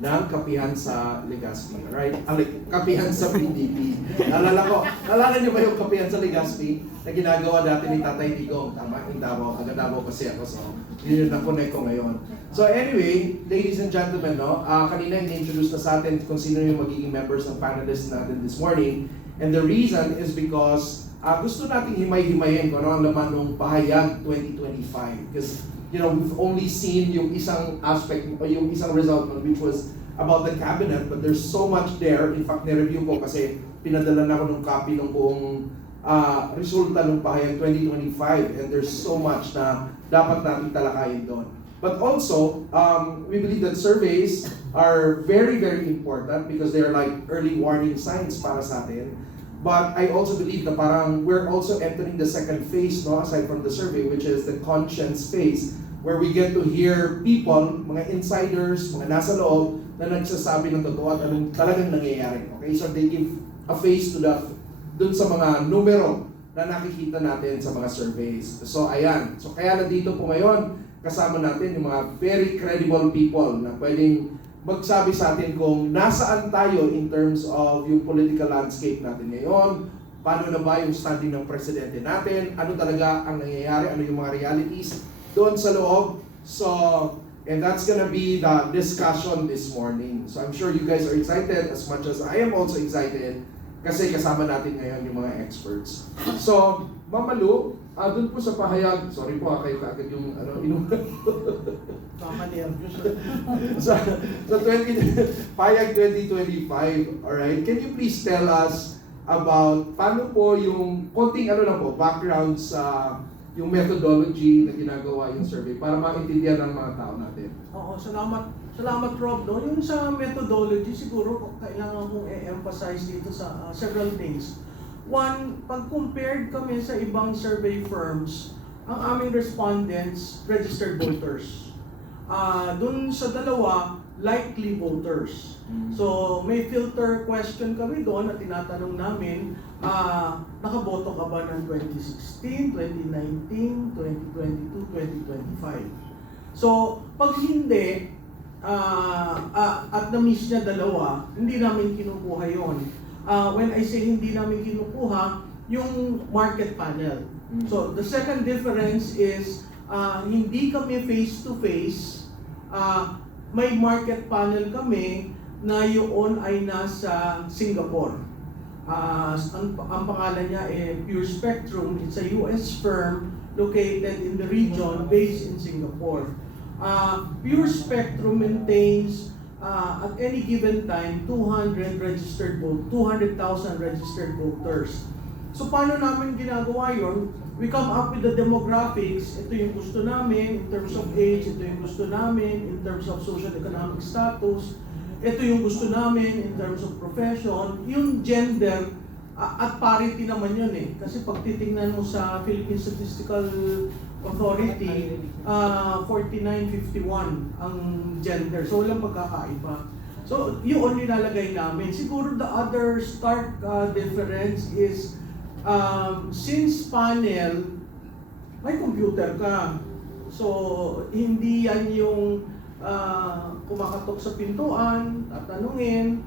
ng kapihan sa Legazpi, right? Kapihan sa PDP. Naalala niyo ba yung kapihan sa Legazpi na ginagawa dati ni Tatay Digong? Tama, yung Davao, taga Davao kasi ako, so yun yung na-connect ko ngayon. So anyway, ladies and gentlemen, no, kanina in-introduce na sa atin kung sino yung magiging members ng panelists natin this morning. And the reason is because gusto nating himay-himayin kung ano ang laman ng Pahayag 2025. Because we've only seen yung isang aspect o yung isang result which was about the cabinet, but there's so much there. In fact, ni-review ko kasi pinadala na ako ng copy ng buong resulta ng Pahayag 2025, and there's so much na dapat natin talakayin doon. But also, we believe that surveys are very, very important because they're like early warning signs para sa atin. But I also believe na parang we're also entering the second phase, no, aside from the survey, which is the conscience phase, where we get to hear people, mga insiders, mga nasa loob, na nagsasabi ng totoo at anong talagang nangyayari. Okay, so they give a face to dun sa mga numero na nakikita natin sa mga surveys. So ayan, so kaya nandito po ngayon, kasama natin yung mga very credible people na pwedeng magsabi sa atin kung nasaan tayo in terms of yung political landscape natin ngayon, paano na ba yung standing ng presidente natin, ano talaga ang nangyayari, ano yung mga realities doon sa loob. So, and that's gonna be the discussion this morning. So I'm sure you guys are excited as much as I am also excited kasi kasama natin ngayon yung mga experts. So, Ma'am Malu, doon po sa pahayag, sorry po kayo kaagad yung sa 20 pahayag 2025, alright? Can you please tell us about paano po yung konting background sa yung methodology na ginagawa yung survey para maintindihan ng mga tao natin? Oo, salamat Rob. No? Yung sa methodology, siguro kailangan kong i-emphasize dito sa several things. One, pag compared kami sa ibang survey firms, ang aming respondents, registered voters. Dun sa dalawa, likely voters. So, may filter question kami doon at tinatanong namin, nakaboto ka ba ng 2016, 2019, 2022, 2025? So, pag hindi, at na-miss niya dalawa, hindi namin kinukuha yon. When I say hindi namin kinukuha, yung market panel. So, the second difference is, hindi kami face-to-face, may market panel kami na yun ay nasa Singapore. Ang pangalan niya Pure Spectrum. It's a US firm located in the region based in Singapore. Pure Spectrum maintains at any given time 200,000 registered voters. So paano namin ginagawa yun? We come up with the demographics. Ito yung gusto namin in terms of age, ito yung gusto namin in terms of social economic status, ito yung gusto namin in terms of profession, yung gender, at parity naman yun eh. Kasi pag titingnan mo sa Philippine Statistical Authority, 49-51 ang gender. So walang pagkakaiba. So yun nilalagay namin. Siguro the other stark difference is since panel, may computer ka. So hindi yan yung kumakatok sa pintuan, tatanungin.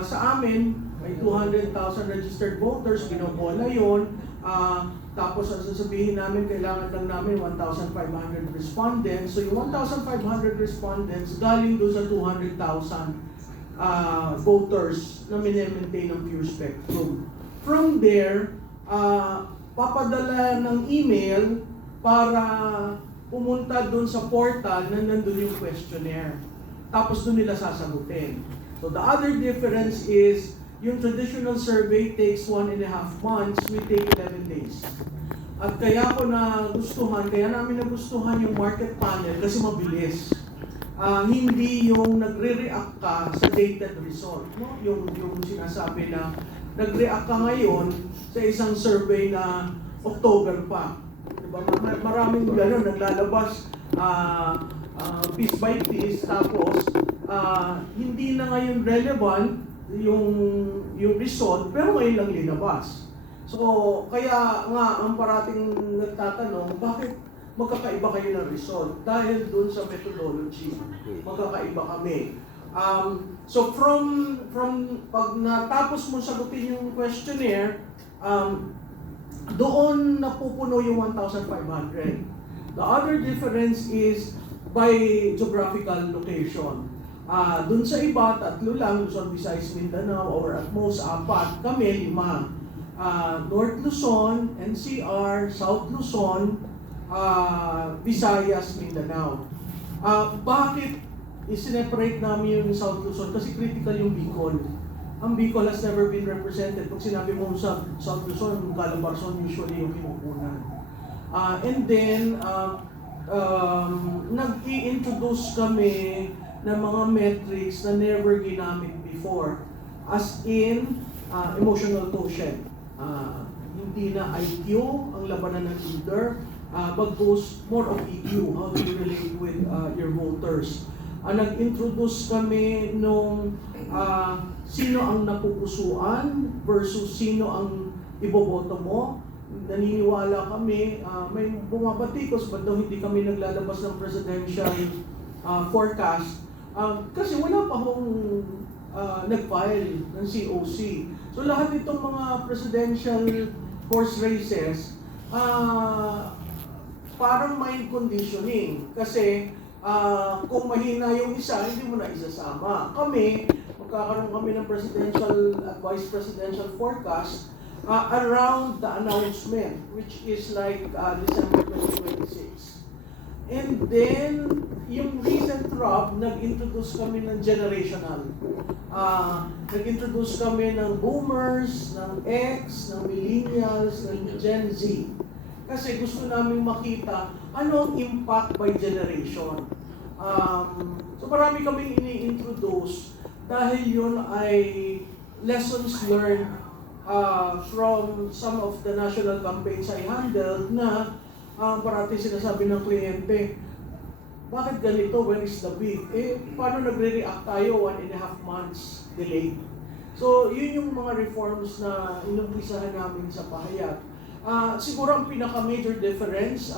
Sa amin, may 200,000 registered voters, binobola yun. Tapos ang sasabihin namin, kailangan lang namin 1,500 respondents. So yung 1,500 respondents, galing doon sa 200,000 voters na minemaintain ng Pure Spectrum. From there, papadala ng email para pumunta doon sa portal na nandun yung questionnaire. Tapos doon nila sasagutin. So the other difference is, yung traditional survey takes 1.5 months, we take 11 days. At kaya namin nagustuhan yung market panel kasi mabilis. Hindi yung nagre-react ka sa dated result. No? Yung sinasabi na nag-react ka ngayon sa isang survey na October pa. Diba? Maraming gano'n, naglalabas piece by piece, tapos hindi na ngayon relevant yung result, pero ngayon lang linabas. So, kaya nga ang parating nagtatanong, bakit magkakaiba kayo ng result? Dahil doon sa methodology, magkakaiba kami. So from pag natapos mo sagutin yung questionnaire, doon napupuno yung 1,500. The other difference is by geographical location. Doon sa iba, 3 lang, Luzon, Visayas, Mindanao, or at most 4, kami 5. North Luzon, NCR, South Luzon, Visayas, Mindanao. Bakit isineparate namin yung South Luzon? Kasi critical yung Bicol. Ang Bicol has never been represented. Pag sinabi mo sa South Luzon, Calabarzon usually yung kinukunan. And then, nag-i-introduce kami ng mga metrics na never ginamit before. As in, emotional quotient. Hindi na IQ ang labanan ng leader, bagkus more of EQ, how do you relate with your voters. Nag-introduce kami nung sino ang napupusuan versus sino ang iboboto mo. Naniniwala kami, may bumabatikos, ba't daw hindi kami naglalabas ng presidential forecast? Kasi wala pa hong nag-file ng COC. So lahat itong mga presidential horse races, parang mind conditioning. Kasi kung mahina yung isa, hindi mo na isasama. Kami, magkakaroon kami ng presidential at vice presidential forecast around the announcement, which is like December 2026. And then, yung recent drop, nag-introduce kami ng generational. Nag-introduce kami ng boomers, ng X, ng millennials, ng Gen Z. Kasi gusto namin makita ano ang impact by generation. So marami kami ini-introduce dahil yun ay lessons learned from some of the national campaigns I handled na parati sinasabi ng kliyente, bakit ganito, where is the beef? Paano nagre-react tayo 1.5 months delayed? So, yun yung mga reforms na inumpisahan namin sa pahayag. Siguro ang pinaka-major difference,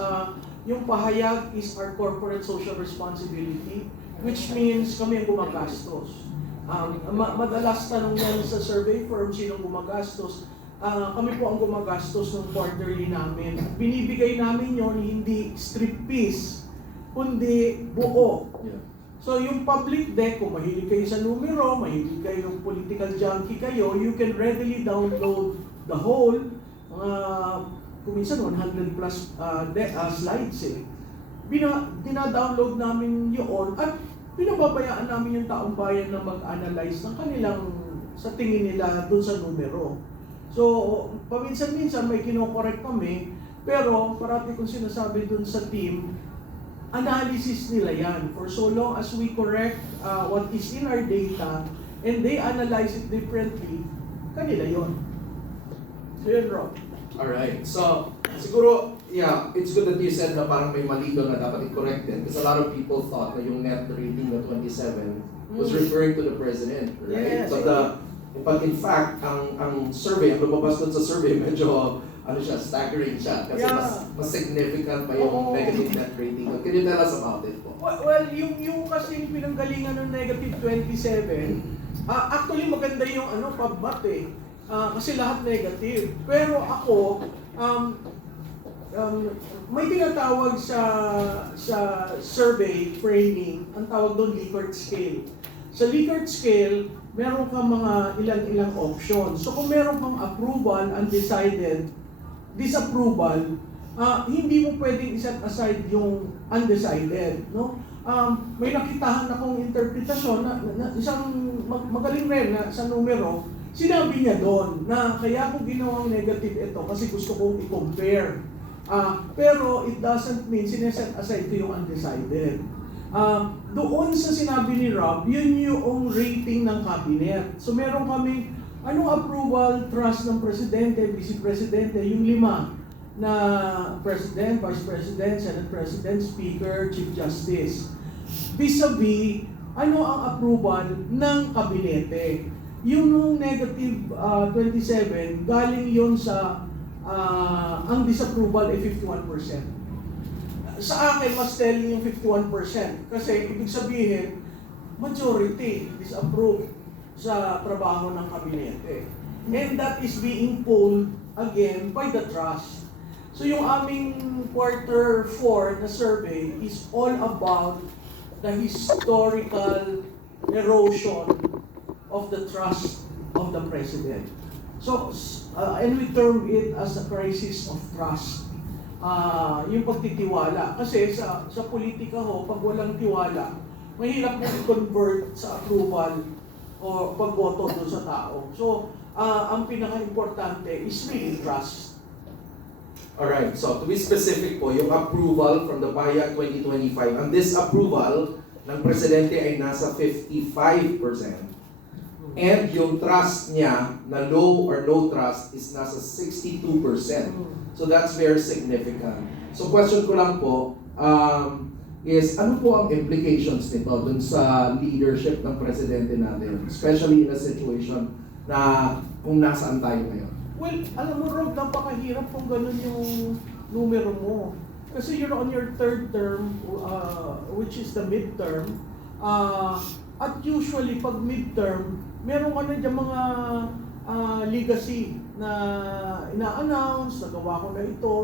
yung pahayag is our corporate social responsibility, which means kami ang gumagastos. Madalas tanong yan sa survey firm, sinong gumagastos. Kami po ang gumagastos ng quarterly namin. Binibigay namin yon hindi strip piece, kundi buo. Yeah. So yung public deck, kung mahilig kayo sa numero, mahilig kayo yung political junkie kayo, you can readily download the whole, kung minsan 100 plus slides eh. Dina-download namin yun at pinababayaan namin yung taong bayan na mag-analyze ng kanilang sa tingin nila dun sa numero. So, paminsan-minsan may kinokorek kami, pero parati kong sinasabi dun sa team, analysis nila yan. For so long as we correct what is in our data and they analyze it differently, kanila yon. So yun, Rob. Alright, so siguro, yeah, it's good that you said na parang may mali doon na dapat i-correct din. Because a lot of people thought na yung net rating na 27 was referring to the president, right? Yes. But in fact, ang survey, ang lumabas doon sa survey, medyo staggering siya. Kasi mas significant pa yung negative net rating. Can you tell us about it po? Well, yung kasing pinanggalingan ng negative 27, actually maganda yung pabbat eh. Kasi lahat negative. Pero ako, may tinatawag sa survey framing, ang tawag doon Likert scale. Sa Likert scale, meron kang mga ilang options. So kung meron kang approval, undecided, disapproval, hindi mo pwedeng iset aside yung undecided, no? May nakitahan akong interpretasyon na isang magaling rin na sa numero, sinabi niya doon na kaya ko ginawang negative ito kasi gusto kong i-compare. Pero it doesn't mean sineset aside ko yung undecided. Doon sa sinabi ni Rob, yun yung rating ng cabinet. So meron kaming anong approval, trust ng presidente, vice presidente, yung 5 na president, vice president, senate president, speaker, chief justice. Vis-a-vis, ano ang approval ng kabinete. Yung negative 27, galing yon sa ang disapproval ay 51%. Sa akin, mas telling yung 51%. Kasi ibig sabihin, majority disapprove sa trabaho ng kabinete. And that is being pulled again by the trust. So yung aming quarter 4 na survey is all about the historical erosion of the trust of the president. So, and we term it as a crisis of trust. Yung pagtitiwala. Kasi sa politika ho, pag walang tiwala, mahirap mo i-convert sa approval o pagboto doon sa tao. So, ang pinaka-importante is really trust. Alright, so to be specific po, yung approval from the BAYA 2025, ang disapproval ng presidente ay nasa 55%. And yung trust niya na low or no trust is nasa 62%. So that's very significant. So question ko lang po, is ano po ang implications nito dun sa leadership ng presidente natin, especially in a situation na kung nasaan tayo ngayon? Well, alam mo Rob, napakahirap kung ganun yung numero mo. Kasi you're on your third term, which is the midterm. At usually, pag midterm, meron ka na dyan mga legacy na ina-announce, nagawa ko na ito.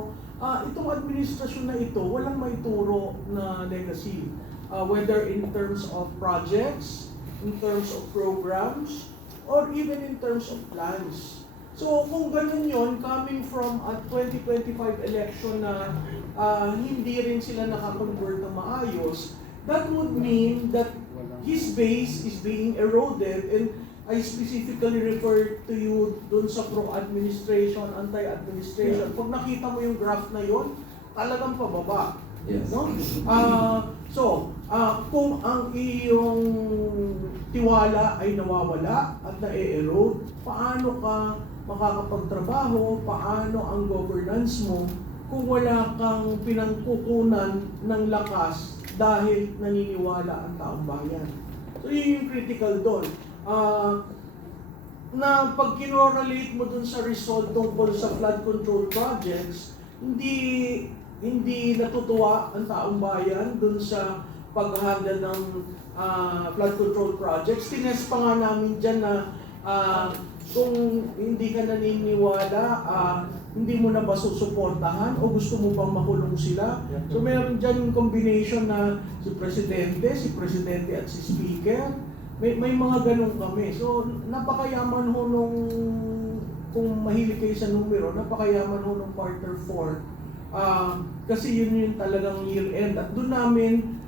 Itong administrasyon na ito, walang maituro na legacy. Whether in terms of projects, in terms of programs, or even in terms of plans. So kung ganun yun, coming from a 2025 election na hindi rin sila nakakonvert na maayos, that would mean that his base is being eroded, and I specifically refer to you dun sa pro-administration, anti-administration. Pag nakita mo yung graph na yun, talagang pababa. Yes. No? Kung ang iyong tiwala ay nawawala at na-erode, paano ka makakapagtrabaho, paano ang governance mo kung wala kang pinangkukunan ng lakas dahil naniniwala ang taong bayan. So yun yung critical doon. Na pag kinorelate mo dun sa result tungkol sa flood control projects, hindi natutuwa ang taong bayan dun sa pag-handle ng flood control projects. Tinest pa nga namin dyan na kung hindi ka naniniwala, hindi mo na ba susuportahan o gusto mo bang makulong sila? So meron dyan yung combination na si Presidente at si Speaker. May mga ganun kami. So napakayaman ho nung, kung mahilig kayo sa numero, napakayaman ho nung quarter 4. Kasi yun yung talagang year end. At doon namin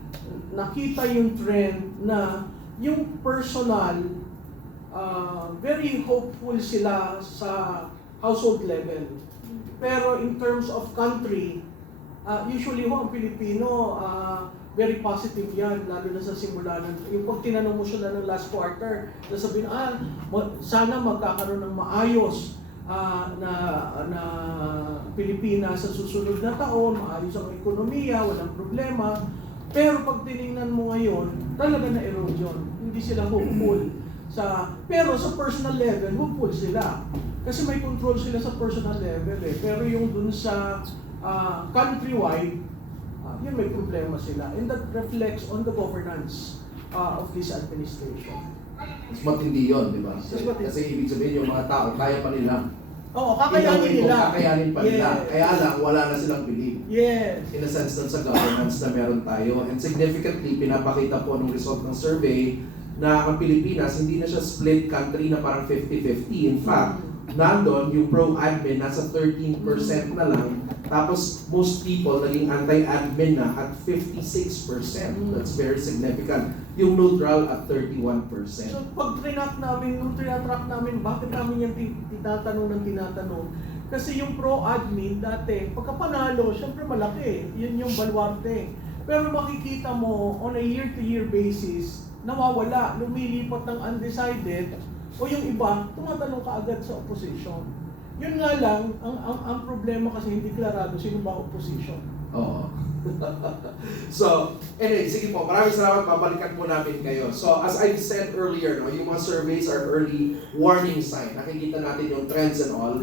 nakita yung trend na yung personal, very hopeful sila sa household level. Pero in terms of country, usually ho ang Pilipino, very positive yan, lalo na sa simula. Yung pag tinanong mo sila ng last quarter, sasabihin, sana magkakaroon ng maayos na Pilipinas sa susunod na taon, maayos ang ekonomiya, walang problema. Pero pag tinignan mo ngayon, talaga na erosion. Hindi sila hopeful. Pero sa personal level, hopeful sila. Kasi may control sila sa personal level eh. Pero yung dun sa countrywide, yun may problema sila. And that reflects on the governance of this administration. Mas matindi yun, di ba? Kasi ibig sabihin yung mga tao, kaya pa nila. Oo, kakayanin nila. Kakayanin pa nila. Yes. Kaya lang, wala na silang belief. Yes. In a sense dun sa governance na meron tayo. And significantly, pinapakita po ng result ng survey na ang Pilipinas, hindi na siya split country na parang 50-50. In fact, nandun yung pro-admin, nasa 13% na lang. Tapos, most people naging anti-admin na at 56%. That's very significant. Yung neutral at 31%. So, pag tinatrack namin, bakit namin yung tinatanong? Kasi yung pro-admin dati, pagka panalo, syempre malaki. Yun yung baluarte. Pero makikita mo, on a year-to-year basis, nawawala, lumilipat ng undecided, o yung iba, tumatanong ka agad sa opposition. Yun nga lang, ang problema kasi hindi klarado sino ba opposition. Oo. So, anyway, sige po, maraming salamat, babalikan po namin kayo. So, as I said earlier, no, yung mga surveys are early warning sign. Nakikita natin yung trends and all.